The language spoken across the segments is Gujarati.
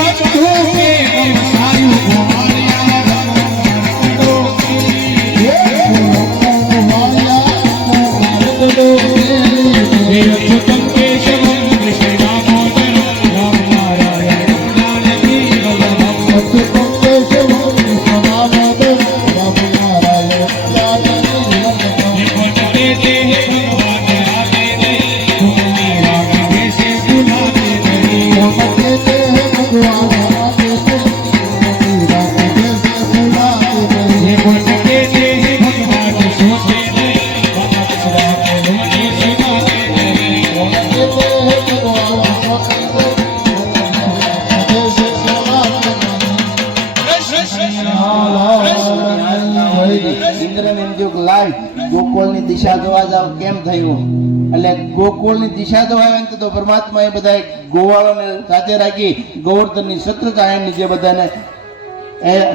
सत्तू के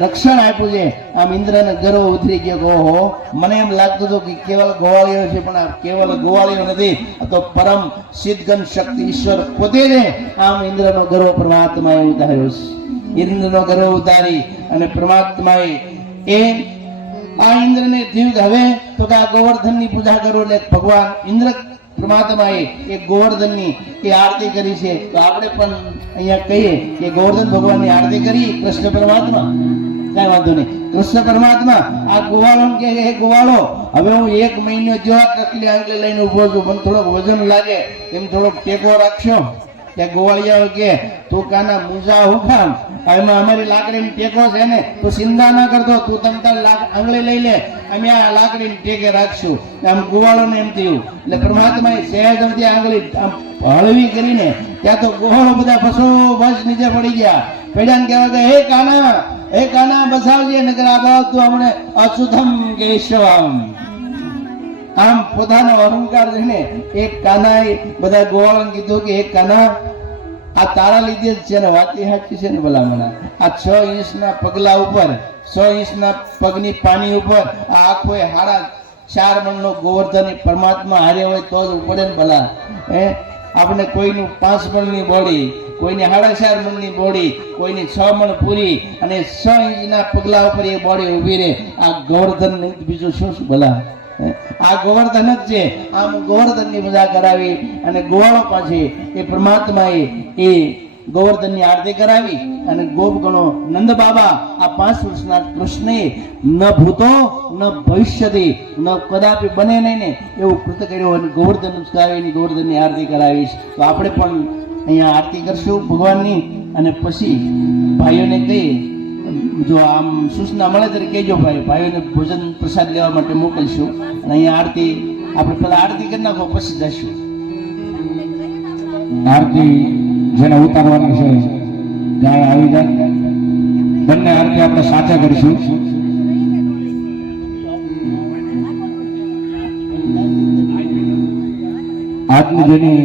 રક્ષણ આપ્યું છે, આમ ઇન્દ્ર ને ગર્વ ઉતરી ગયો હો મને એમ લાગતું હતું કે કેવલ ગોવાળીઓ છે, પણ આ કેવલ ગોવાળીઓ નથી તો પરમ સિદ્ધગન શક્તિ ઈશ્વર પોતે ને આમ ઇન્દ્રનો ગર્વ પરમાત્મા ઉતાર્યો છે. ઇન્દ્રનો ગર્વ ઉતારી અને પરમાત્માએ એ આ ઇન્દ્રને થયું હવે તો કે આ ગોવર્ધનની પૂજા કરો એટલે ભગવાન ઇન્દ્ર પરમાત્માએ એ ગોવર્ધનની એ આરતી કરી છે. તો આપણે પણ અહીંયા કહીએ કે ગોવર્ધન ભગવાનની આરતી કરી, કૃષ્ણ પરમાત્મા. કઈ વાંધો નહીં. કૃષ્ણ પરમાત્મા આ ગોવાળો કે હે ગોવાળો, હવે હું એક મહિનો જેવા કકલી આંગળી લઈને ઊભો છું. પણ થોડોક વજન લાગે, એમ થોડોક ટેકો રાખશો? ત્યાં ગોવાળિયા કે તું કાના મુજા હું એમાં અમારી લાકડીની ટેકો છે ને, તું ચિંતા ના કરતો, તું તમ તાર આંગળી લઈ લે. અમે આ લાકડીની ટેકે રાખશું. આમ ગોવાળોને એમ થયું. એટલે પરમાત્માએ સહેજ અમથી આંગળી હળવી કરીને ત્યાં તો ગોવાળો બધા બસો બસ નીચે પડી ગયા. પડ્યા ને કહેવા કે હે કાના હે કાના, બસાવજે નગર આ બાદ તું હમણે અશુધમ કેશવમ આમ પોતાનો અહંકાર જઈને એક કાનાએ બધા ગોવાળાને કીધું કે, એક કાના, આ તારા લીધે જ છે ને વાતી સાચી છે ને ભલામણા. આ છ ઇંચના પગલા ઉપર, છ ઇંચના પગની પાણી ઉપર, આ આખો હાડા ચાર મણનો ગોવર્ધન પરમાત્મા હારે હોય તો જ ઉપડે ને ભલા. હે? આપણે કોઈનું પાંચ મણની બોડી, કોઈની સાડા ચાર મણની બોડી, કોઈની છ મણ પૂરી અને છ ઇંચના પગલા ઉપર એ બોડી ઊભી રહે. આ ગોવર્ધન બીજું શું શું ભલા? આ ગોવર્ધન જ છે. આમ ગોવર્ધનની પૂજા કરાવી અને ગોવાળો પાસે એ પરમાત્માએ એ ગોવર્ધનની આરતી કરાવી અને ગોપગણો નંદ બાબા આ પાંચ વર્ષના કૃષ્ણે ન ભૂતો, ન ભવિષ્યથી ન કદાપી બને નહીં ને એવું કૃત કર્યું અને ગોવર્ધન કરાવીને ગોવર્ધનની આરતી કરાવીશ. તો આપણે પણ અહીંયા આરતી કરશું ભગવાનની અને પછી ભાઈઓને કહીએ. જો આમ સૂચના મળે ત્યારે કહેજો ભાઈ ભાઈઓને ભોજન પ્રસાદ લેવા માટે મોકલશું અને અહીંયા આરતી આપણે પેલા આરતી કરી નાખો પછી જશું આરતી જેને ઉતારવાની છે ત્યાં આવી જાય. બંને આરતી આપણે સાથે કરીશું. આજની જેની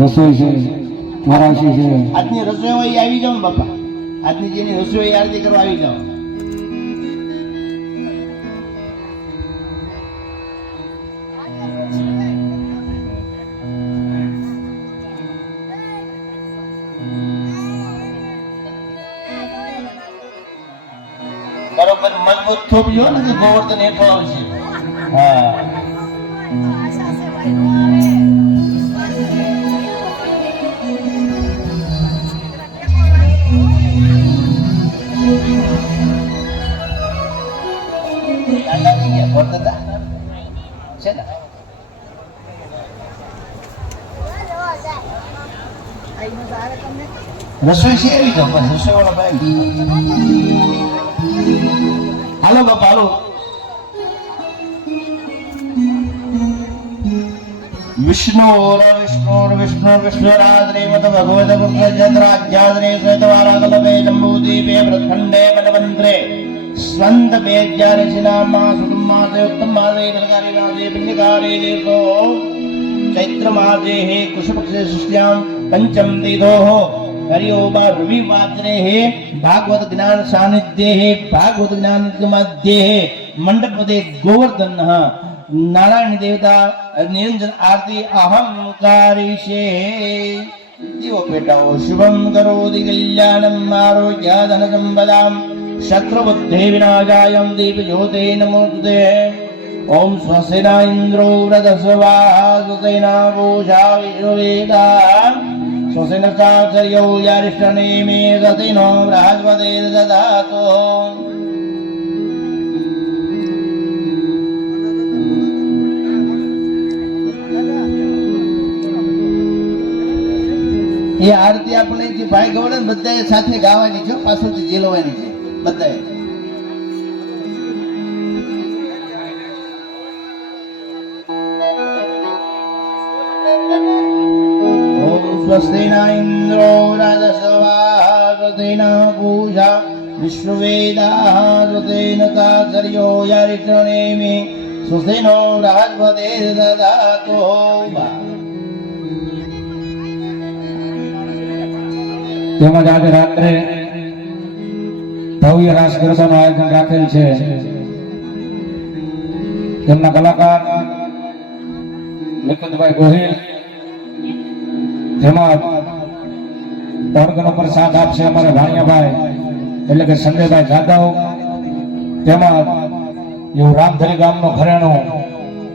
રસોઈ છે ચોરાશી છે. આજની રસોઈ આવી ને બાપા. આજની જેની રસોઈ હોય આરતી કરવા આવી જાઓ. બરોબર, મજબૂત થોપજો ને કે ગોવર્ધન હેઠળ આવશે. હા. રસોઈ એવી તો બસ રસોઈ વાળા ભાઈ હાલો બાપા હાલો વિષ્ણુ વિષ્ણુ વિષ્ણુ વિષ્ણુરાદ્રેવત ભગવત પુત્રજદ્રાજ્યાદ્રે શ્વેતવારાકલપે જંબૂદીપે વૃત્ખંડે વનવંત્રે સ્વંત બેજ્યારે શિલામા સુતુમ્માસે ઉત્તમાસે નરકારિનાસે પિંડકારે દેશો ચૈત્રમાસે હે કુશપક્ષે સૃષ્ટ્યામ પંચમ તીથોઃ હરિઓબા રવિવાત્રે હે ભાગવત જ્ઞાન સાનિધ્યે હે ભાગવત જ્ઞાન મધ્યે હે મંડપદે ગોવર્ધન નારાયણ દેવતા નિરંજન આરતી અહમ કારિષે દીવો પેટાઓ શુભમ કરોતિ કલ્યાણમ આરોગ્ય ધન સંપદામ શત્રુબુદ્ધે વિનાશાયમ દીપ જ્યોતે નમોસ્તે ઓમ સ્વસ્તિના ઇન્દ્રો યારિષ્ટનેમે ગતિનો બૃહસ્પતે દદાતો એ આરતી આપણે જે ભાઈ ગવડે ને બધાએ સાથે ગાવાની છે, પાછળથી ઝીલવાની છે બધાએ ઓમ સ્વસ્તિ ન ઇન્દ્રો રાજસવાહૃતેન પૂષા વિશ્વવેદાહૃતેન કાચર્યો યરિષ્ણેમિ સુધીનો રાજપદે દદાતો તેમજ આજે રાત્રે ભવ્ય રાસ ગરબાનું આયોજન રાખેલ છે તેમના કલાકાર નિકુંજભાઈ ગોહિલ તેમજ ઓર્ગન ઉપર સાથ આપશે અમારે ભાણિયાભાઈ, એટલે કે સંજયભાઈ જાદવ. તેમજ એવું રામધરી ગામનો ખરેણો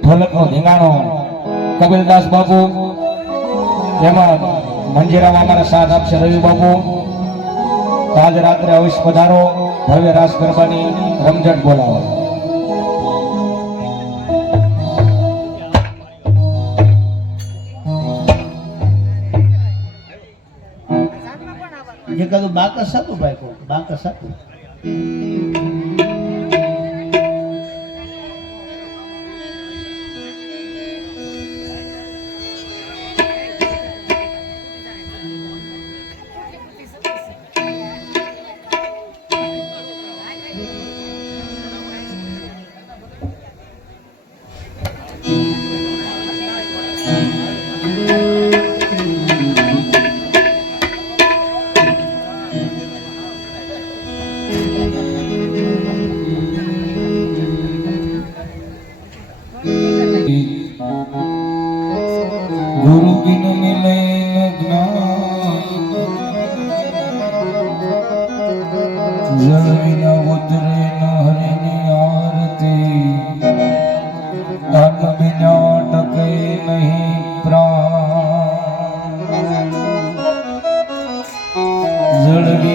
ઢોલકનો ધીંગાણો, કબીરદાસ બાપુ. તેમજ મંજીરામાં અમારા સાથ આપશે રવિ બાપુ. આજ રાત્રે અવશ્ય પધારો, ભવ્ય રાસ ગરબાની રમઝટ બોલાવો. એકાદું બાકસ આપો ભાઈ કોક બાકસ આપો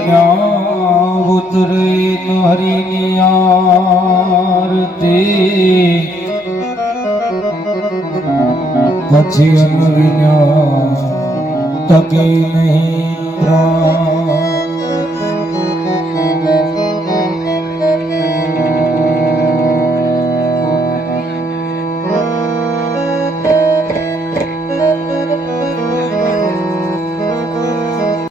જળ ઉતરે ન હરિની પછી અન્ન વિના તકે નહીં